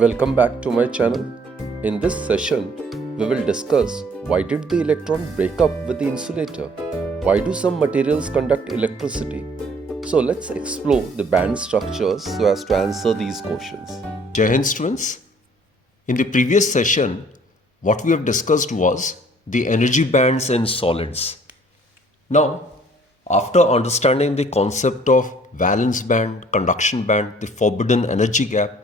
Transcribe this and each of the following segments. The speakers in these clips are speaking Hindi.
Welcome back to my channel. In this session, we will discuss why did the electron break up with the insulator? Why do some materials conduct electricity? So let's explore the band structures so as to answer these questions. Jai Hind students. In the previous session, what we have discussed was the energy bands in solids. Now, after understanding the concept of valence band, conduction band, the forbidden energy gap,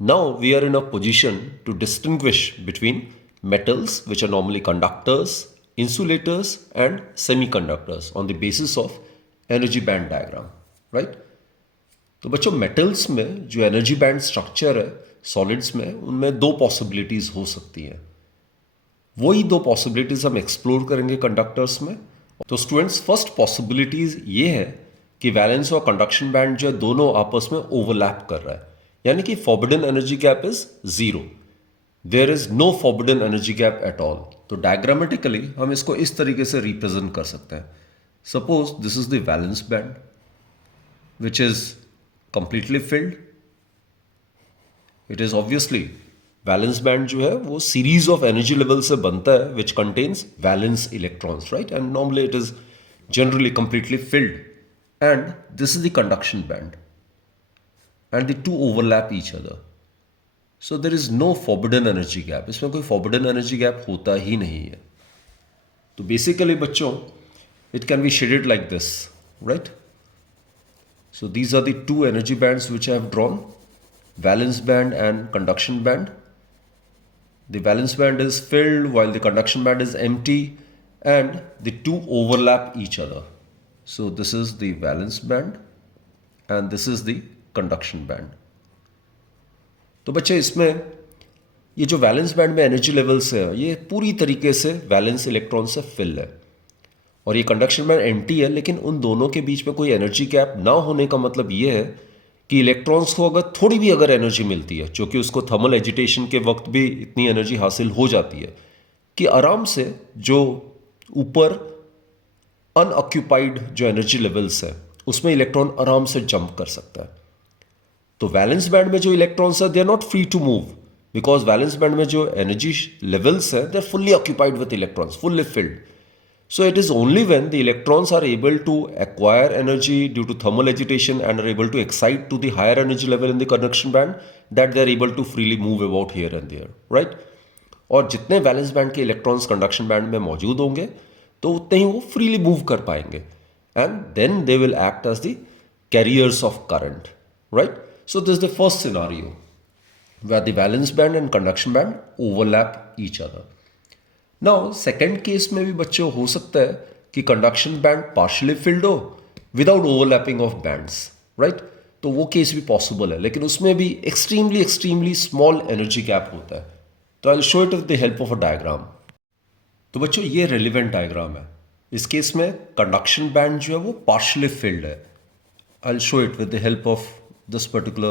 now we are in a position to distinguish between metals, which are normally conductors, insulators, and semiconductors on the basis of energy band diagram, right? तो बच्चों मेटल्स में जो एनर्जी बैंड स्ट्रक्चर है सॉलिड्स में उनमें दो पॉसिबिलिटीज़ हो सकती हैं. वही दो पॉसिबिलिटीज़ हम एक्सप्लोर करेंगे कंडक्टर्स में. तो स्टूडेंट्स फर्स्ट पॉसिबिलिटीज़ ये है कि वैलेंस और कंडक्शन बैंड जो है दोनों आपस में ओवरलैप कर रहा है, यानी कि forbidden energy gap is zero. There is no forbidden energy gap at all. तो डायग्रामेटिकली हम इसको इस तरीके से रिप्रेजेंट कर सकते हैं. Suppose this is the valence band which is completely filled. It is obviously valence band जो है वो सीरीज ऑफ एनर्जी लेवल से बनता है which contains valence electrons, right? And normally it is generally completely filled. And this is the conduction band and the two overlap each other. So there is no forbidden energy gap. इसमें कोई forbidden energy gap होता ही नहीं है. तो basically बच्चों it can be shaded like this, right? So these are the two energy bands which I have drawn, valence band and conduction band. The valence band is filled while the conduction band is empty and the two overlap each other. So this is the valence band and this is the conduction band. तो बच्चे इसमें ये जो वैलेंस बैंड में एनर्जी लेवल्स है ये पूरी तरीके से वैलेंस इलेक्ट्रॉन से फिल है और ये कंडक्शन बैंड एम्प्टी है, लेकिन उन दोनों के बीच में कोई एनर्जी गैप ना होने का मतलब ये है कि इलेक्ट्रॉन्स को अगर थोड़ी भी अगर एनर्जी मिलती है, जो कि उसको थर्मल एजिटेशन के वक्त भी इतनी एनर्जी हासिल हो जाती है कि आराम से जो ऊपर अनऑक्यूपाइड जो एनर्जी लेवल्स है उसमें इलेक्ट्रॉन आराम से जंप कर सकता है. तो वैलेंस बैंड में जो इलेक्ट्रॉन्स है they are not free to move because valence band में जो एनर्जी लेवल्स है they are fully occupied with electrons, fully filled. So it is only when the electrons are able to acquire energy due to thermal agitation and are able to excite to the higher energy level in the conduction band that they are able to freely move about here and there, right? और जितने वैलेंस बैंड के इलेक्ट्रॉन्स कंडक्शन बैंड में मौजूद होंगे तो उतने ही वो फ्रीली मूव कर पाएंगे and then they will act as the carriers of current, right? So this is the first scenario where the valence band and conduction band overlap each other. Now second case में भी बच्चों हो सकता है कि conduction band partially filled हो without overlapping of bands, right? तो वो केस भी possible है, लेकिन उसमें भी extremely small energy gap होता है. तो I'll show it with the help of a diagram. तो बच्चों ये relevant diagram है. इस केस में conduction band जो है वो partially filled है. I'll show it with the help of this particular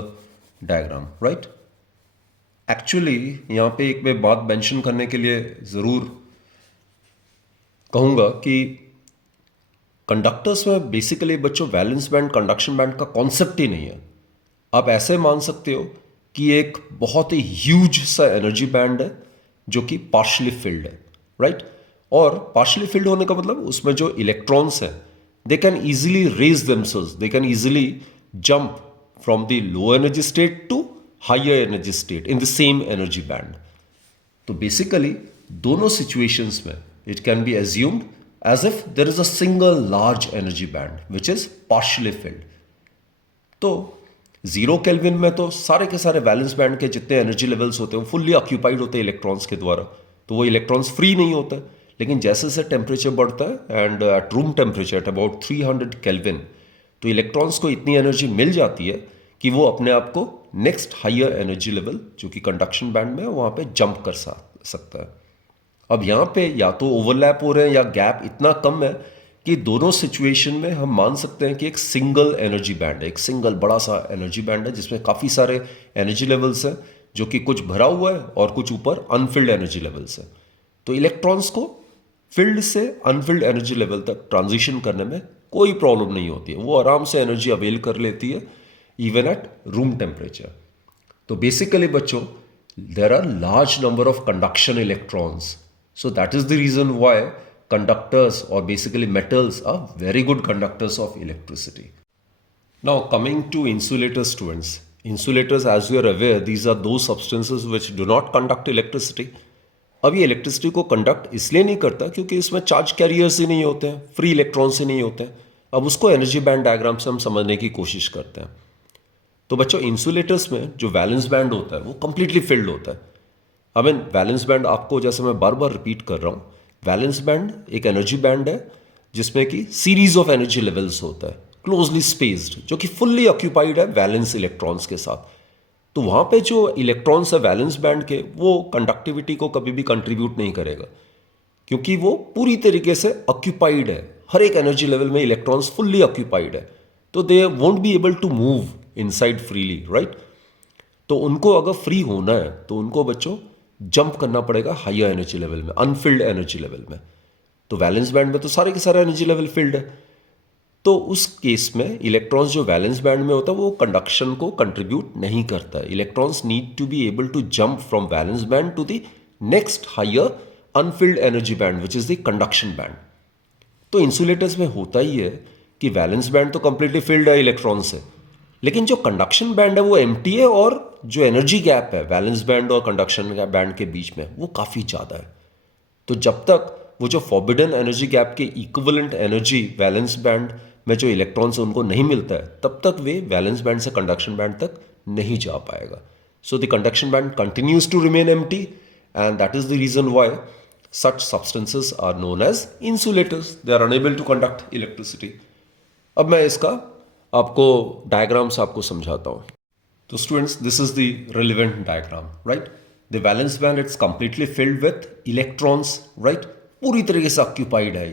diagram, right? Actually यहाँ पे एक मैं बात मेंशन करने के लिए ज़रूर कहूँगा कि कंडक्टर्स में बेसिकली बच्चों वैलेंस बैंड कंडक्शन बैंड का कॉन्सेप्ट ही नहीं है. आप ऐसे मान सकते हो कि एक बहुत ही ह्यूज सा एनर्जी बैंड है जो कि पार्शली फिल्ड है, राइट? और पार्शली फिल्ड होने का मतलब उसमें जो इलेक्ट्रॉन्स हैं they can easily raise themselves, they can easily jump from the low energy state to higher energy state in the same energy band. तो basically दोनों situations में it can be assumed as if there is a single large energy band which is partially filled. तो 0 केल्विन में तो सारे के सारे वैलेंस बैंड के जितने एनर्जी लेवल्स होते हैं वो फुल्ली ऑक्यूपाइड होते हैं इलेक्ट्रॉन्स के द्वारा, तो वो इलेक्ट्रॉन्स फ्री नहीं होता है. लेकिन जैसे जैसे टेम्परेचर बढ़ता है and eight room temperature at about 300 kelvin तो इलेक्ट्रॉन्स को इतनी एनर्जी मिल जाती है कि वो अपने आप को नेक्स्ट हायर एनर्जी लेवल जो कि कंडक्शन बैंड में है वहाँ पे जंप कर सकता है. अब यहाँ पे या तो ओवरलैप हो रहे हैं या गैप इतना कम है कि दोनों सिचुएशन में हम मान सकते हैं कि एक सिंगल एनर्जी बैंड है, एक सिंगल बड़ा सा एनर्जी बैंड है जिसमें काफ़ी सारे एनर्जी लेवल्स हैं जो कि कुछ भरा हुआ है और कुछ ऊपर अनफिल्ड एनर्जी लेवल्स हैं. तो इलेक्ट्रॉन्स को फील्ड से अनफिल्ड एनर्जी लेवल तक ट्रांजिशन करने में कोई प्रॉब्लम नहीं होती है, वो आराम से एनर्जी अवेल कर लेती है इवन एट रूम टेम्परेचर. तो बेसिकली बच्चों there are large number of conduction electrons. So that is the reason why conductors or basically metals are very good conductors of electricity. Now coming to insulators, students. Insulators, as you are aware, these are those substances which do not conduct electricity. अब ये इलेक्ट्रिसिटी को कंडक्ट इसलिए नहीं करता क्योंकि इसमें चार्ज कैरियर्स ही नहीं होते हैं, फ्री इलेक्ट्रॉन्स ही नहीं होते हैं. अब उसको एनर्जी बैंड डायग्राम से हम समझने की कोशिश करते हैं. तो बच्चों इंसुलेटर्स में जो वैलेंस बैंड होता है वो कंप्लीटली फिल्ड होता है. आई मीन वैलेंस बैंड आपको जैसे मैं बार बार रिपीट कर रहा हूँ, वैलेंस बैंड एक एनर्जी बैंड है जिसमें कि सीरीज ऑफ एनर्जी लेवल्स होता है, क्लोजली स्पेस्ड, जो कि फुल्ली ऑक्यूपाइड है वैलेंस इलेक्ट्रॉन्स के साथ. तो वहाँ पे जो इलेक्ट्रॉन्स है वैलेंस बैंड के, वो कंडक्टिविटी को कभी भी कंट्रीब्यूट नहीं करेगा क्योंकि वो पूरी तरीके से ऑक्यूपाइड है. हर एक एनर्जी लेवल में इलेक्ट्रॉन्स फुल्ली ऑक्यूपाइड है, तो they won't be able to move inside freely, right. तो उनको अगर फ्री होना है तो उनको बच्चों जंप करना पड़ेगा हायर एनर्जी लेवल में, अनफिल्ड एनर्जी लेवल में. तो वैलेंस बैंड में तो सारे के सारे एनर्जी लेवल फिल्ड है. तो उस केस में इलेक्ट्रॉन्स जो वैलेंस बैंड में होता है वो कंडक्शन को कंट्रीब्यूट नहीं करता है. Electrons need to be able to jump from valence band to the next higher unfilled energy band which is the conduction band. तो इंसुलेटर्स में होता ही है कि वैलेंस बैंड तो कंप्लीटली फिल्ड है इलेक्ट्रॉन से, लेकिन जो कंडक्शन बैंड है वो एम्प्टी है और जो एनर्जी गैप है वैलेंस बैंड और कंडक्शन बैंड के बीच में वो काफ़ी ज़्यादा है. तो जब तक वो जो फॉरबिडन एनर्जी गैप के इक्विवेलेंट एनर्जी वैलेंस बैंड में जो इलेक्ट्रॉन्स है उनको नहीं मिलता है, तब तक वे वैलेंस बैंड से कंडक्शन बैंड तक नहीं जा पाएगा. So the conduction band continues to remain empty and that is the reason why such substances are known as insulators. They are unable to conduct electricity. अब मैं इसका आपको डायग्राम से आपको समझाता हूँ. तो students, this is the relevant diagram, right. The valence band it's completely filled with electrons, right. पूरी तरीके से ऑक्यूपाइड है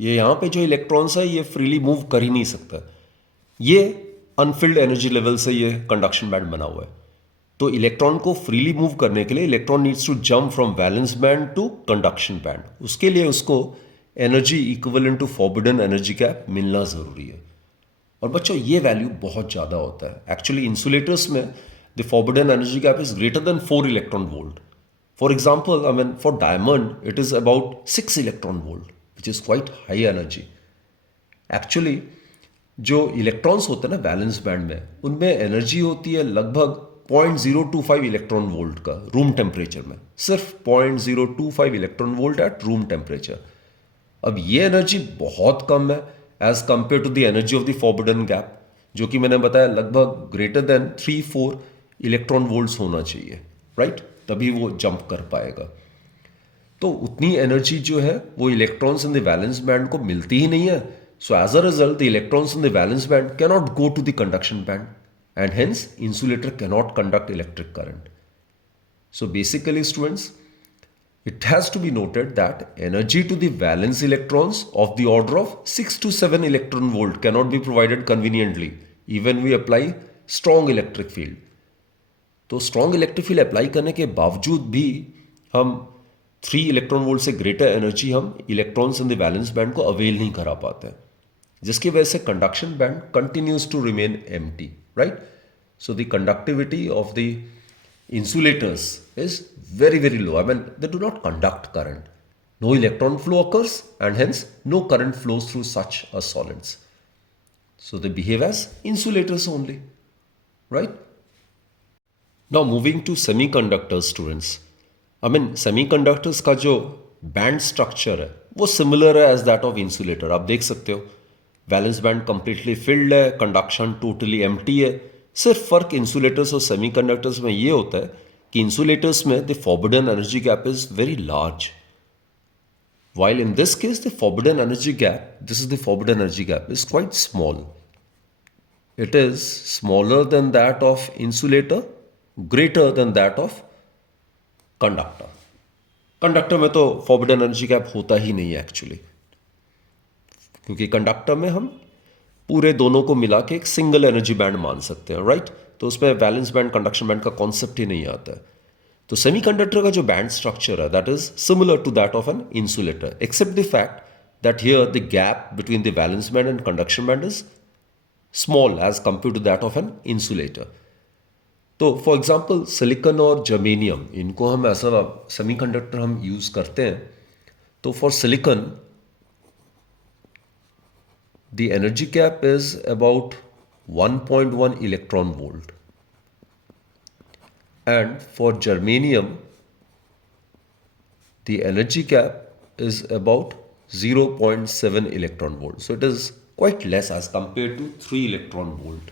ये यहाँ पे जो इलेक्ट्रॉन्स है ये फ्रीली मूव कर ही नहीं सकता. ये अनफिल्ड एनर्जी लेवल से ये कंडक्शन बैंड बना हुआ है. तो इलेक्ट्रॉन को फ्रीली मूव करने के लिए electron needs to jump from valence band to conduction band. उसके लिए उसको energy equivalent to forbidden energy gap मिलना ज़रूरी है. और बच्चों ये वैल्यू बहुत ज़्यादा होता है. एक्चुअली इंसुलेटर्स में the forbidden energy gap is greater than 4 electron volt. For example, I mean for diamond it is about 6 electron volt which is quite high energy. Actually जो इलेक्ट्रॉन्स होते हैं ना वैलेंस बैंड में, उनमें एनर्जी होती है लगभग 0.025 इलेक्ट्रॉन वोल्ट का रूम टेम्परेचर में, सिर्फ 0.025 electron volt at room temperature. अब ये एनर्जी बहुत कम है as compared to the energy of the forbidden gap, जो कि मैंने बताया लगभग ग्रेटर देन 3-4 इलेक्ट्रॉन वोल्ट्स होना चाहिए, राइट. तभी वो जंप कर पाएगा. तो उतनी एनर्जी जो है वो electrons in the valence band को मिलती ही नहीं है. So as a result the electrons in the valence band can not go to the conduction band and hence insulator cannot conduct electric current. So basically students, it has to be noted that energy to the valence electrons of the order of 6 to 7 electron volt cannot be provided conveniently even we apply strong electric field. तो strong electric field अप्लाई करने के बावजूद भी हम 3 इलेक्ट्रॉन वोल्ट से ग्रेटर एनर्जी हम electrons in the valence band को अवेल नहीं करा पाते, जिसकी वजह से conduction band continues to remain empty, right. So the conductivity of the insulators is very very low. I mean they do not conduct current. No electron flow occurs and hence no current flows through such a solids. So they behave as insulators only, right. Now moving to semiconductors, students. I mean semiconductors का जो band structure है वो similar है as that of insulator. आप देख सकते हो वैलेंस बैंड कंप्लीटली फिल्ड है, कंडक्शन टोटली एम्प्टी है. सिर्फ फर्क इंसुलेटर्स और सेमीकंडक्टर्स में ये होता है कि इंसुलेटर्स में the forbidden energy gap is very large, while in this case the forbidden energy gap, this is the forbidden energy gap, is quite small. It is smaller than that of insulator, greater than that of conductor. Conductor में तो फॉरबिडन एनर्जी गैप होता ही नहीं है एक्चुअली, क्योंकि कंडक्टर में हम पूरे दोनों को मिला के एक सिंगल एनर्जी बैंड मान सकते हैं, राइट. तो उसमें वैलेंस बैंड कंडक्शन बैंड का कॉन्सेप्ट ही नहीं आता है. तो सेमीकंडक्टर का जो बैंड स्ट्रक्चर है that is similar to that of an insulator, except the fact that here the gap between the valence band and conduction band is small as compared to that of an insulator. तो फॉर एग्जांपल सिलिकॉन और जर्मेनियम, इनको हम ऐसा सेमीकंडक्टर हम यूज़ करते हैं. तो for silicon the energy gap is about 1.1 electron volt, and for germanium the energy gap is about 0.7 electron volt. So it is quite less as compared to 3 electron volt.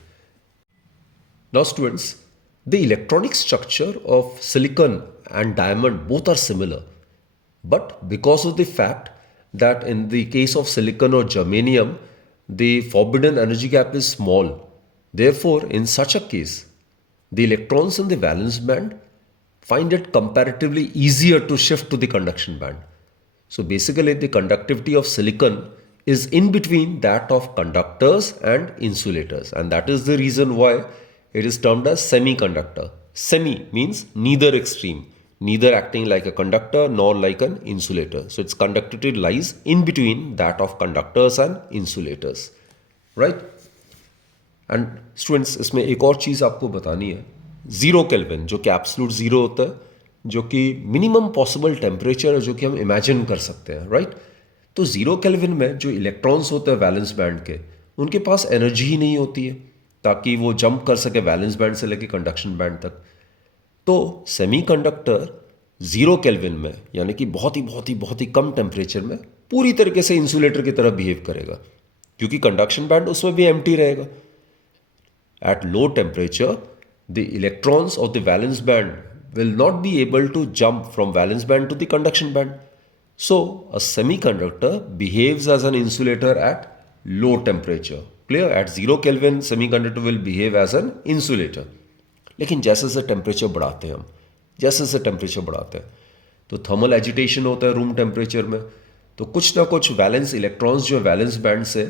Now students, the electronic structure of silicon and diamond both are similar, but because of the fact that in the case of silicon or germanium the forbidden energy gap is small, therefore in such a case the electrons in the valence band find it comparatively easier to shift to the conduction band. So basically the conductivity of silicon is in between that of conductors and insulators, and that is the reason why it is termed as semiconductor. Semi means neither extreme, neither acting like a conductor nor like an insulator. So its conductivity lies in between that of conductors and insulators, right? And students, इसमें एक और चीज़ आपको बतानी है. ज़ीरो केल्विन जो कि एब्सोल्यूट ज़ीरो होता है, जो कि मिनिमम पॉसिबल टेम्परेचर है जो कि हम इमेजिन कर सकते हैं, राइट? तो ज़ीरो केल्विन में जो इलेक्ट्रॉन्स होते हैं वैलेंस बैंड के, उनके पास एनर्जी ही नहीं होती है ताकि वो जंप कर सके वैलेंस बैंड से लेकर कंडक्शन बैंड तक. तो सेमीकंडक्टर ज़ीरो केल्विन में, यानी कि बहुत ही कम टेम्परेचर में पूरी तरीके से इंसुलेटर की तरह बिहेव करेगा, क्योंकि कंडक्शन बैंड उसमें भी एम्प्टी रहेगा. At low temperature, the electrons of the valence band will not be able to jump from valence band to the conduction band. So, a semiconductor behaves as an insulator at low temperature. Clear? At 0 Kelvin, semiconductor will behave as an insulator. लेकिन जैसे जैसे टेम्परेचर बढ़ाते हैं हम, जैसे जैसे टेम्परेचर बढ़ाते हैं तो थर्मल एजिटेशन होता है रूम टेम्परेचर में. तो कुछ ना कुछ वैलेंस इलेक्ट्रॉन्स जो वैलेंस बैंड से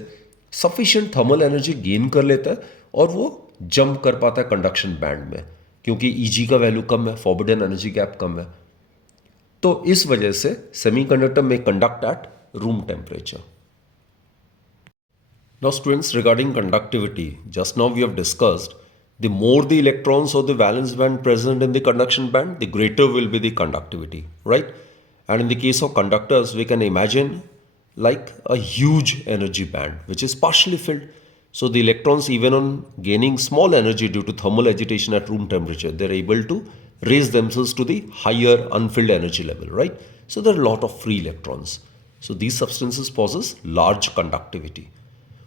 सफिशिएंट थर्मल एनर्जी गेन कर लेता है और वो जंप कर पाता है कंडक्शन बैंड में, क्योंकि ईजी का वैल्यू कम है, फॉरबिडन एनर्जी गैप कम है. तो इस वजह से सेमीकंडक्टर में conduct eight room temperature. Now students, regarding conductivity, just now we have discussed, the more the electrons of the valence band present in the conduction band, the greater will be the conductivity, right? And in the case of conductors, we can imagine like a huge energy band which is partially filled. So the electrons, even on gaining small energy due to thermal agitation at room temperature, they're able to raise themselves to the higher unfilled energy level, right? So there are a lot of free electrons. So these substances possess large conductivity.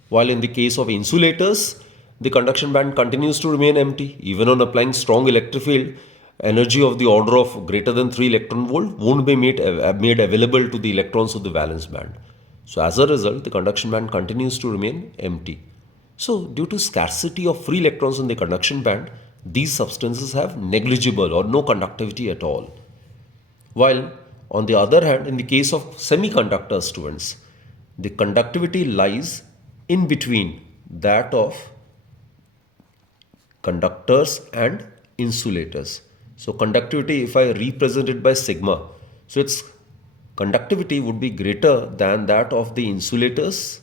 While in the case of insulators, the conduction band continues to remain empty. Even on applying strong electric field, energy of the order of greater than 3 electron volt won't be made available to the electrons of the valence band. So as a result, the conduction band continues to remain empty. So due to scarcity of free electrons in the conduction band, these substances have negligible or no conductivity at all. While on the other hand, in the case of semiconductor students, the conductivity lies in between that of conductors and insulators. So conductivity, if I represent it by sigma, so its conductivity would be greater than that of the insulators,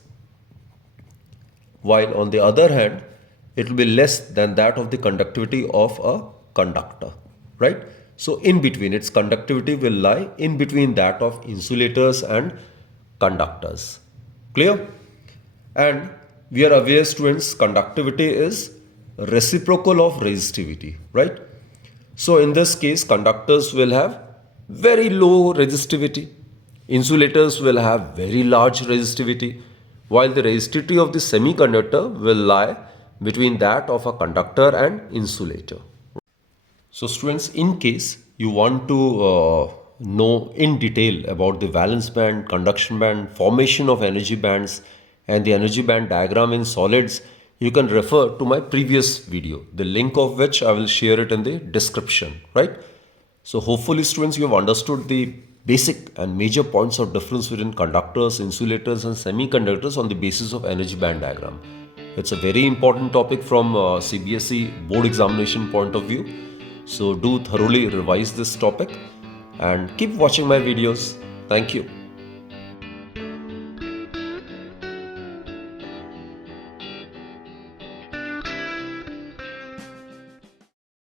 while on the other hand, it will be less than that of the conductivity of a conductor, right? So in between, its conductivity will lie in between that of insulators and conductors. Clear? And we are aware, students, conductivity is reciprocal of resistivity, right? So in this case, conductors will have very low resistivity, insulators will have very large resistivity, while the resistivity of the semiconductor will lie between that of a conductor and insulator. So students, in case you want to know in detail about the valence band, conduction band, formation of energy bands, and the energy band diagram in solids, you can refer to my previous video, the link of which I will share it in the description, right? So hopefully students, you have understood the basic and major points of difference between conductors, insulators and semiconductors on the basis of energy band diagram. It's a very important topic from CBSE board examination point of view. So do thoroughly revise this topic and keep watching my videos. Thank you.